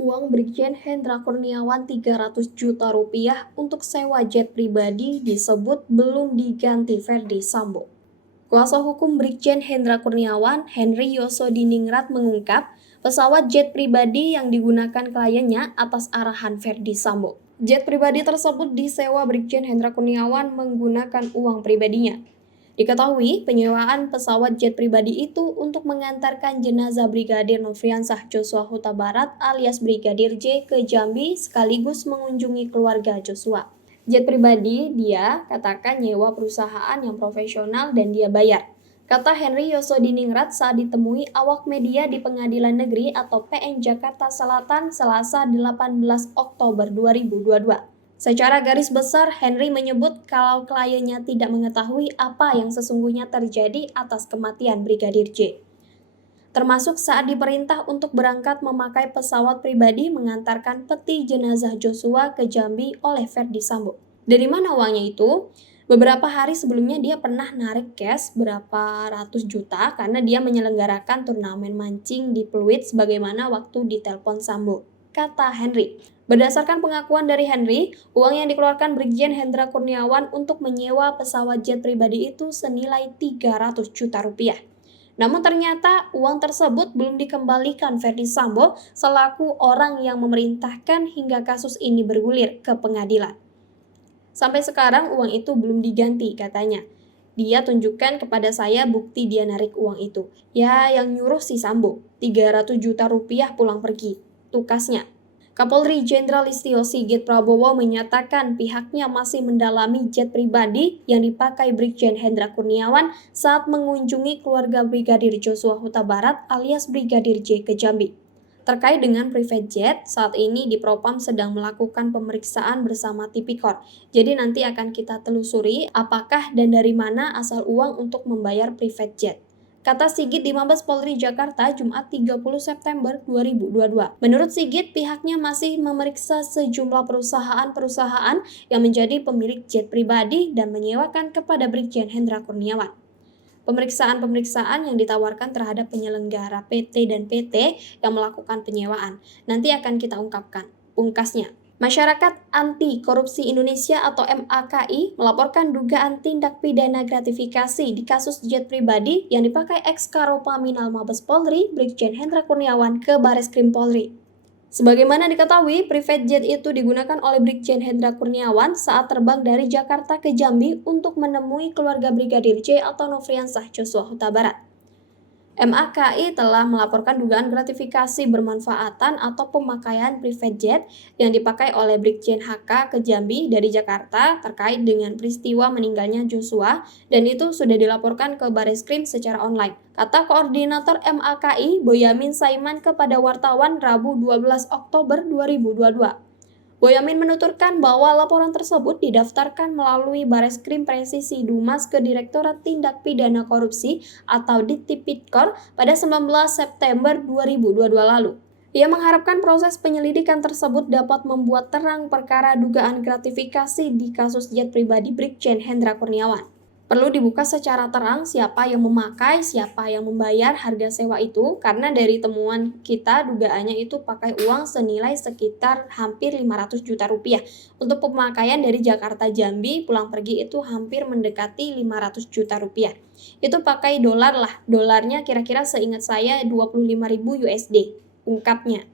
Uang Brigjen Hendra Kurniawan 300 juta rupiah untuk sewa jet pribadi disebut belum diganti Verdi Sambo. Kuasa hukum Brigjen Hendra Kurniawan, Henry Yosodiningrat mengungkap, pesawat jet pribadi yang digunakan kliennya atas arahan Verdi Sambo. Jet pribadi tersebut disewa Brigjen Hendra Kurniawan menggunakan uang pribadinya. Diketahui, penyewaan pesawat jet pribadi itu untuk mengantarkan jenazah Brigadir Nofriansah Joshua Huta Barat alias Brigadir J ke Jambi sekaligus mengunjungi keluarga Joshua. Jet pribadi dia katakan nyewa perusahaan yang profesional dan dia bayar. Kata Henry Yosodiningrat saat ditemui awak media di Pengadilan Negeri atau PN Jakarta Selatan Selasa 18 Oktober 2022. Secara garis besar, Henry menyebut kalau kliennya tidak mengetahui apa yang sesungguhnya terjadi atas kematian Brigadir J. Termasuk saat diperintah untuk berangkat memakai pesawat pribadi mengantarkan peti jenazah Joshua ke Jambi oleh Verdi Sambo. Dari mana uangnya itu? Beberapa hari sebelumnya dia pernah narik cash berapa ratus juta karena dia menyelenggarakan turnamen mancing di Pluit sebagaimana waktu ditelepon Sambo, kata Henry. Berdasarkan pengakuan dari Henry, uang yang dikeluarkan Brigjen Hendra Kurniawan untuk menyewa pesawat jet pribadi itu senilai 300 juta rupiah. Namun ternyata uang tersebut belum dikembalikan Verdi Sambo selaku orang yang memerintahkan hingga kasus ini bergulir ke pengadilan. Sampai sekarang uang itu belum diganti katanya. Dia tunjukkan kepada saya bukti dia narik uang itu. Ya yang nyuruh si Sambo, 300 juta rupiah pulang pergi, tukasnya. Kapolri Jenderal Listio Sigit Prabowo menyatakan pihaknya masih mendalami jet pribadi yang dipakai Brigjen Hendra Kurniawan saat mengunjungi keluarga Brigadir Joshua Huta Barat alias Brigadir J ke Jambi. Terkait dengan private jet, saat ini di Propam sedang melakukan pemeriksaan bersama Tipikor. Jadi nanti akan kita telusuri apakah dan dari mana asal uang untuk membayar private jet. Kata Sigit di Mabes Polri Jakarta Jumat 30 September 2022. Menurut Sigit, pihaknya masih memeriksa sejumlah perusahaan-perusahaan yang menjadi pemilik jet pribadi dan menyewakan kepada Brigjen Hendra Kurniawan. Pemeriksaan-pemeriksaan yang ditawarkan terhadap penyelenggara PT dan PT yang melakukan penyewaan. Nanti akan kita ungkapkan, pungkasnya. Masyarakat Anti Korupsi Indonesia atau MAKI melaporkan dugaan tindak pidana gratifikasi di kasus jet pribadi yang dipakai ex-Karopaminal Mabes Polri, Brigjen Hendra Kurniawan ke Bareskrim Polri. Sebagaimana diketahui, private jet itu digunakan oleh Brigjen Hendra Kurniawan saat terbang dari Jakarta ke Jambi untuk menemui keluarga Brigadir J atau Nofriansah Joshua Huta Barat. MAKI telah melaporkan dugaan gratifikasi bermanfaatan atau pemakaian private jet yang dipakai oleh Brigjen HK ke Jambi dari Jakarta terkait dengan peristiwa meninggalnya Joshua dan itu sudah dilaporkan ke Bareskrim secara online. Kata Koordinator MAKI Boyamin Saiman kepada wartawan Rabu 12 Oktober 2022. Boyamin menuturkan bahwa laporan tersebut didaftarkan melalui Bareskrim Presisi Dumas ke Direktorat Tindak Pidana Korupsi atau Dittipidkor pada 19 September 2022 lalu. Ia mengharapkan proses penyelidikan tersebut dapat membuat terang perkara dugaan gratifikasi di kasus jet pribadi Brigjen Hendra Kurniawan. Perlu dibuka secara terang siapa yang memakai, siapa yang membayar harga sewa itu, karena dari temuan kita dugaannya itu pakai uang senilai sekitar hampir 500 juta rupiah. Untuk pemakaian dari Jakarta Jambi pulang pergi itu hampir mendekati 500 juta rupiah. Itu pakai dolar lah, dolarnya kira-kira seingat saya 25.000 USD, ungkapnya.